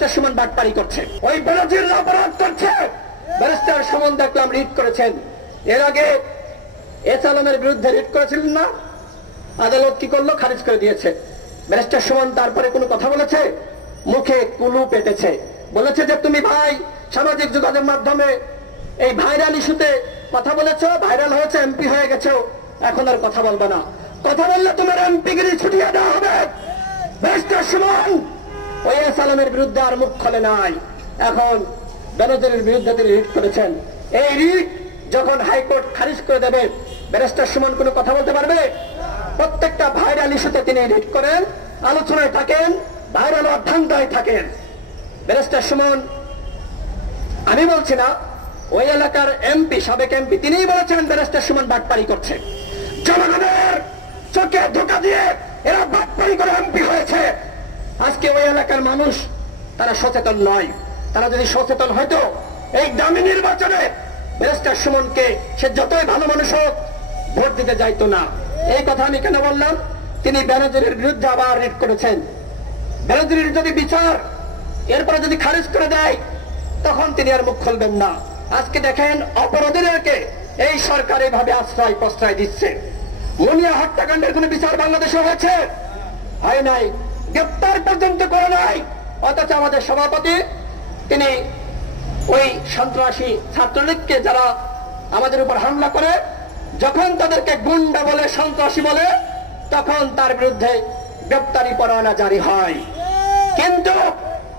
Barrister Suman বাটপারি করছে, ওই বেনজির অপরাধ করছে। ব্যারিস্টার সুমন দেখলাম রিট করেছেন, এর আগে এস আলমের বিরুদ্ধে রিট করেছিলেন না, আদালত কি করলো? খারিজ করে দিয়েছে। ব্যারিস্টার সুমন তারপরে কোনো কথা বলেছে? মুখে কুলু পেতেছে, বলেছে যে তুমি ভাই সামাজিক যোগাযোগ মাধ্যমে এই ভাইরাল ইস্যুতে কথা বলেছো, ভাইরাল হয়েছে, এমপি হয়ে গেছো, এখন আর কথা বলবে না। কথা বললে তোমার এমপিগিরি ছুটিয়ে দেওয়া হবে। ব্যারিস্টার সুমন ওই এস আলমের বিরুদ্ধে আর মুখ খোলে নাই, এখন বেনজিরের বিরুদ্ধে তিনি রিট করেছেন। এই রিট যখন হাইকোর্ট খারিজ করে দেবে, ব্যারিস্টার সুমন কোনো কথা বলতে পারবে? প্রত্যেকটা ভাইরাল ইস্যুতে তিনি রিট করেন, আলোচনায় থাকেন, ভাইরাল ধান্দায় থাকেন। ব্যারিস্টার সুমন, আমি বলছি না, ওই এলাকার এমপি, সাবেক এমপি, তিনিই বলেছেন ব্যারিস্টার সুমন বাটপারি করছে। জনগণের চোখে ধোঁকা দিয়ে এরা বাটপারি করে এমপি হয়েছে। আজকে ওই এলাকার মানুষ তারা সচেতন নয়। তারা যদি সচেতন হয়তো এই দামি নির্বাচনে ব্যারিস্টার সুমনকে সে যতই ভালো মানুষ হোক ভোট দিতে যাইতো না। এই কথা আমি কেন বললাম? তিনি বেনজিরের বিরুদ্ধে আবার রিট করেছেন। বেনজিরের যদি বিচার এরপরে যদি খারিজ করে দেয়, তখন তিনি আর মুখ খুলবেন না। আজকে দেখেন অপরাধীদেরকে এই সরকার এইভাবে আশ্রয় প্রশ্রয় দিচ্ছে। মুনিয়া হত্যাকাণ্ডের কোন বিচার বাংলাদেশে হয়েছে? হয় নাই, গ্রেপ্তার পর্যন্ত করে নাই। অথচ আমাদের সভাপতি তিনি ওই সন্ত্রাসী ছাত্রলীগকে যারা আমাদের উপর হামলা করে, যখন তাদেরকে গুন্ডা বলে, সন্ত্রাসী বলে, তখন তার বিরুদ্ধে গ্রেপ্তারি পরোয়ানা জারি হয়। কিন্তু